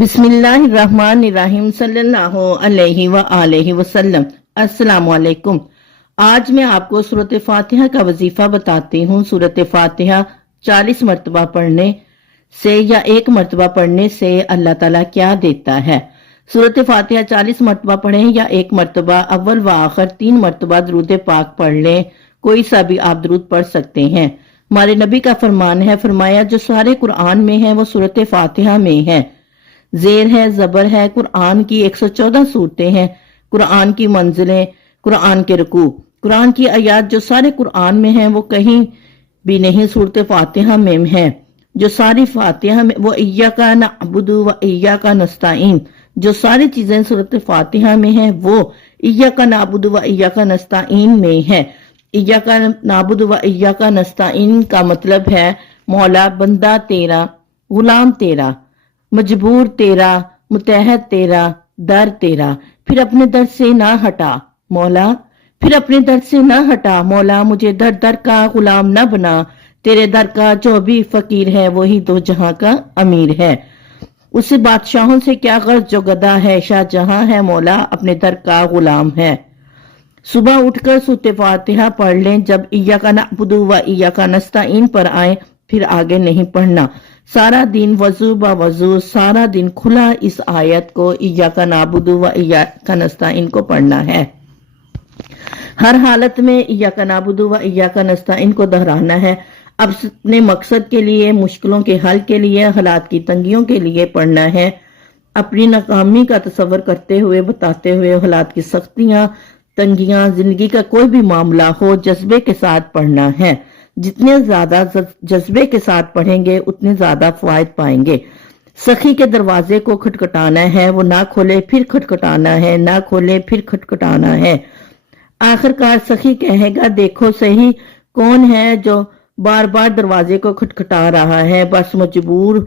بسم اللہ الرحمن الرحیم صلی اللہ علیہ وآلہ وسلم۔ السلام علیکم۔ آج میں آپ کو سورۃ فاتحہ کا وظیفہ بتاتی ہوں۔ سورۃ فاتحہ 40 مرتبہ پڑھنے سے یا ایک مرتبہ پڑھنے سے اللہ تعالیٰ کیا دیتا ہے۔ سورۃ فاتحہ 40 مرتبہ پڑھیں یا ایک مرتبہ، اول و آخر 3 مرتبہ درود پاک پڑھ لیں، کوئی سا بھی آپ درود پڑھ سکتے ہیں۔ ہمارے نبی کا فرمان ہے، فرمایا جو سارے قرآن میں ہیں وہ سورۃ فاتحہ میں ہے۔ زیر ہے، زبر ہے، قرآن کی 114 صورتیں ہیں، قرآن کی منزلیں، قرآن کے رکوع، قرآن کی آیات جو سارے قرآن میں ہیں وہ کہیں بھی نہیں، سورۃ فاتحہ میں ہے۔ جو ساری فاتحہ میں وہ ایاک نعبد و ایاک نستعین، جو ساری چیزیں سورۃ فاتحہ میں ہیں وہ ایاک نعبد و ایاک نستعین میں ہے۔ ایاک نعبد و ایاک نستعین کا مطلب ہے مولا بندہ تیرا، غلام تیرا، مجبور تیرا، متحد تیرا، در تیرا، پھر اپنے در سے نہ ہٹا مولا، پھر اپنے در سے نہ ہٹا مولا، مجھے در در کا غلام نہ بنا، تیرے در کا جو بھی فقیر ہے وہی دو جہاں کا امیر ہے۔ اسے بادشاہوں سے کیا غرض جو گدا ہے، شاہ جہاں ہے مولا، اپنے در کا غلام ہے۔ صبح اٹھ کر سورۃ فاتحہ پڑھ لیں، جب ایاک نعبد و ایاک نستعین پر آئیں پھر آگے نہیں پڑھنا۔ سارا دن وضو با وضو، سارا دن کھلا اس آیت کو ایاک نعبد و ایاک نستعین کو پڑھنا ہے۔ ہر حالت میں ایاک نعبد و ایاک نستعین کو دہرانا ہے۔ اب اپنے مقصد کے لیے، مشکلوں کے حل کے لیے، حالات کی تنگیوں کے لیے پڑھنا ہے۔ اپنی ناکامی کا تصور کرتے ہوئے، بتاتے ہوئے، حالات کی سختیاں، تنگیاں، زندگی کا کوئی بھی معاملہ ہو، جذبے کے ساتھ پڑھنا ہے۔ جتنے زیادہ جذبے کے ساتھ پڑھیں گے اتنے زیادہ فوائد پائیں گے۔ سخی کے دروازے کو کھٹکھٹانا ہے، وہ نہ کھولے پھر کھٹکھٹانا ہے، نہ کھولے پھر کھٹکھٹانا ہے۔ آخر کار سخی کہے گا دیکھو صحیح کون ہے جو بار بار دروازے کو کھٹکھٹا رہا ہے، بس مجبور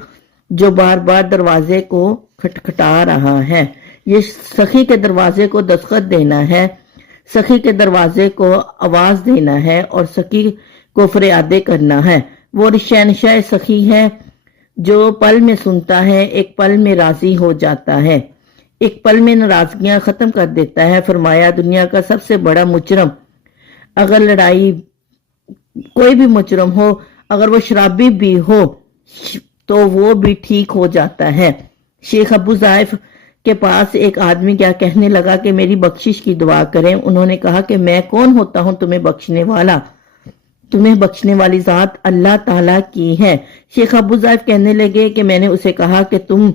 جو بار بار دروازے کو کھٹکھٹا رہا ہے۔ یہ سخی کے دروازے کو دستخط دینا ہے، سخی کے دروازے کو آواز دینا ہے اور سخی کو فریادیں کرنا ہے۔ وہ شہنشاہ سخی ہے جو پل میں سنتا ہے، ایک پل میں راضی ہو جاتا ہے، ایک پل میں ناراضگیاں ختم کر دیتا ہے۔ فرمایا دنیا کا سب سے بڑا مجرم، اگر لڑائی کوئی بھی مجرم ہو، اگر وہ شرابی بھی ہو تو وہ بھی ٹھیک ہو جاتا ہے۔ شیخ ابو ضعیف کے پاس ایک آدمی کیا کہنے لگا کہ میری بخشش کی دعا کریں۔ انہوں نے کہا کہ میں کون ہوتا ہوں تمہیں بخشنے والا، تمہیں بخشنے والی ذات اللہ تعالیٰ کی ہے۔ شیخ ابو ضعیف کہنے لگے کہ میں نے اسے کہا کہ تم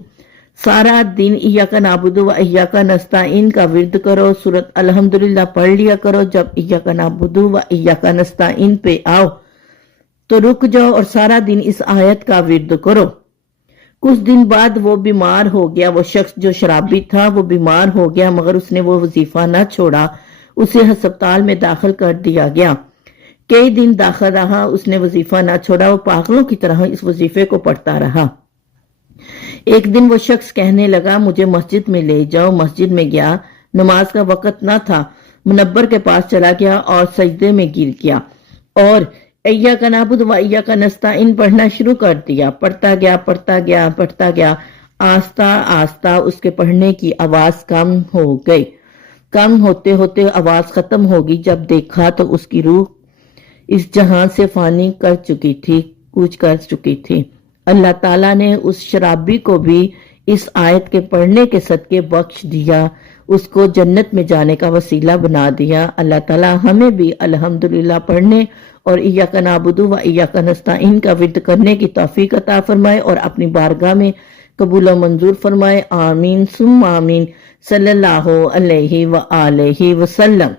سارا دن ایاک نعبد و ایاک نستعین کا ورد کرو، سورۃ الحمدللہ پڑھ لیا کرو۔ جب ایاک نعبد و ایاک نستعین پہ آؤ تو رک جاؤ اور سارا دن اس آیت کا ورد کرو۔ کچھ دن بعد وہ بیمار ہو گیا، وہ شخص جو شرابی تھا وہ بیمار ہو گیا، مگر اس نے وہ وظیفہ نہ چھوڑا، اسے ہسپتال میں داخل کر دیا گیا۔ کئی دن داخل رہا، اس نے وظیفہ نہ چھوڑا، وہ پاگلوں کی طرح اس وظیفے کو پڑھتا رہا۔ ایک دن وہ شخص کہنے لگا مجھے مسجد میں لے جاؤ۔ مسجد میں گیا، نماز کا وقت نہ تھا، منبر کے پاس چلا گیا اور سجدے میں گر گیا اور ایاک نعبد و ایاک نستعین پڑھنا شروع کر دیا۔ پڑھتا گیا، آہستہ آہستہ اس کے پڑھنے کی آواز کم ہو گئی، کم ہوتے ہوتے آواز ختم ہوگی۔ جب دیکھا تو اس کی روح اس جہاں سے فانی کر چکی تھی، کوچ کر چکی تھی۔ اللہ تعالیٰ نے اس شرابی کو بھی اس آیت کے پڑھنے کے صدقے بخش دیا، اس کو جنت میں جانے کا وسیلہ بنا دیا۔ اللہ تعالیٰ ہمیں بھی الحمدللہ پڑھنے اور ایاک نعبد و ایاک نستعین کا ورد کرنے کی توفیق عطا فرمائے اور اپنی بارگاہ میں قبول و منظور فرمائے۔ آمین ثم آمین۔ صلی اللہ علیہ وآلہ وسلم۔